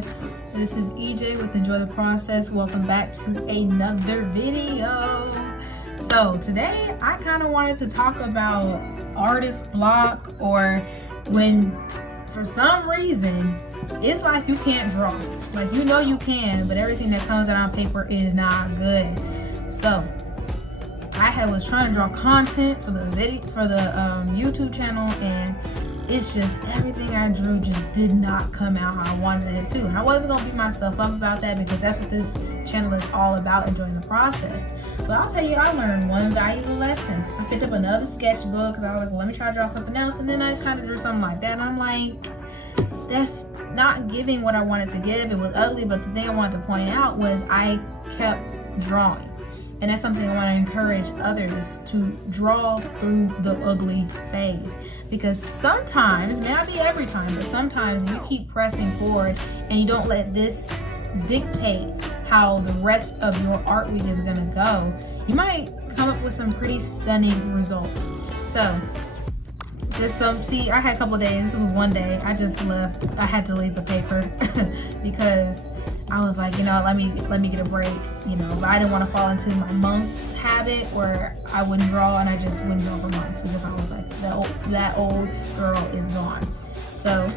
guys, this is EJ with Enjoy the Process. Welcome back to another video. So today I kind of wanted to talk about artist block, or when for some reason it's like you can't draw. Like, you know you can, but everything that comes out on paper is not good. So I was trying to draw content for the video, for the YouTube channel, and it's just everything I drew just did not come out how I wanted it to. And I wasn't gonna beat myself up about that, because that's what this channel is all about, enjoying the process. But I'll tell you, I learned one valuable lesson. I picked up another sketchbook because I was like, well, let me try to draw something else, and then I kind of drew something like that, and I'm like, that's not giving what I wanted to give. It was ugly, but the thing I wanted to point out was I kept drawing. And that's something I want to encourage others to draw through the ugly phase. Because sometimes, may not be every time, but sometimes you keep pressing forward and you don't let this dictate how the rest of your art week is gonna go, you might come up with some pretty stunning results. So, just see, I had a couple of days. This was one day. I just left. I had to leave the paper because I was like, you know, let me get a break, you know. But I didn't want to fall into my monk habit where I wouldn't draw and I just wouldn't draw for months, because I was like, that old girl is gone. So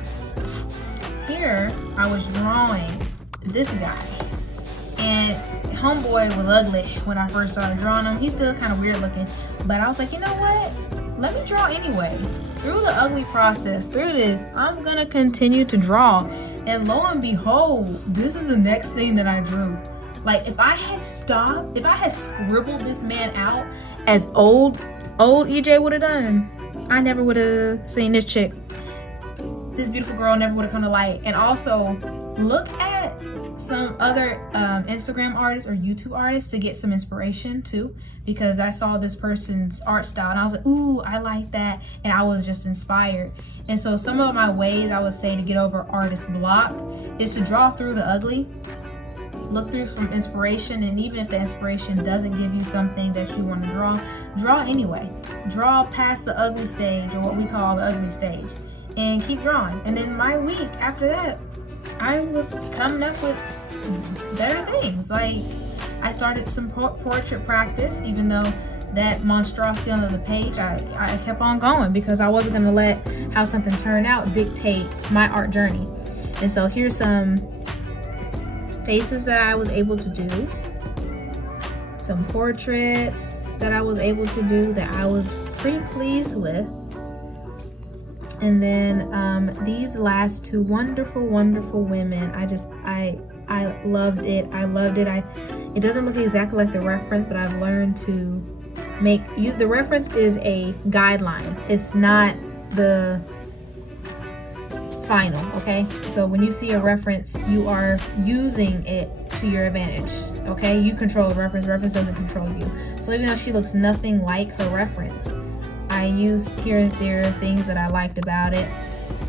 here I was drawing this guy, and homeboy was ugly when I first started drawing him. He's still kind of weird looking, but I was like, you know what? Let me draw anyway. Through the ugly process, through this, I'm gonna continue to draw. And lo and behold, this is the next thing that I drew. Like, if I had stopped, if I had scribbled this man out as old EJ would have done, I never would have seen this chick. This beautiful girl never would have come to light. And also, look at some other Instagram artists or YouTube artists to get some inspiration too, because I saw this person's art style and I was like, ooh, I like that, and I was just inspired. And so some of my ways I would say to get over artist block is to draw through the ugly, look through from inspiration, and even if the inspiration doesn't give you something that you want to draw anyway. Draw past the ugly stage, or what we call the ugly stage, and keep drawing. And then my week after that, I was coming up with better things. Like, I started some portrait practice, even though that monstrosity on the page, I kept on going, because I wasn't going to let how something turned out dictate my art journey. And so here's some faces that I was able to do, some portraits that I was able to do that I was pretty pleased with. And then these last two wonderful women, I loved it. It doesn't look exactly like the reference, but I've learned to make the reference is a guideline. It's not the final, okay? So when you see a reference, you are using it to your advantage, okay? You control the reference doesn't control you. So even though she looks nothing like her reference, I used here and there things that I liked about it,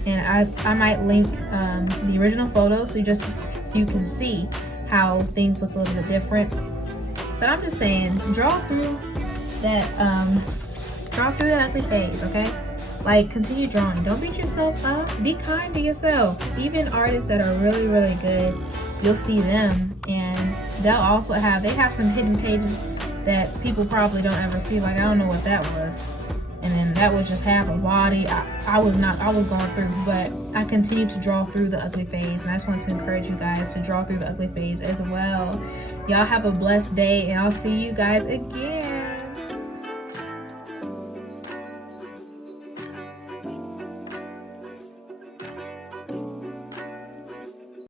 and I might link the original photo so you can see how things look a little bit different. But I'm just saying, draw through that ugly phase, okay? Like, continue drawing. Don't beat yourself up. Be kind to yourself. Even artists that are really good, you'll see them, and they have some hidden pages that people probably don't ever see. Like, I don't know what that was. And then that was just half a body. I was going through, but I continued to draw through the ugly phase. And I just want to encourage you guys to draw through the ugly phase as well. Y'all have a blessed day, and I'll see you guys again.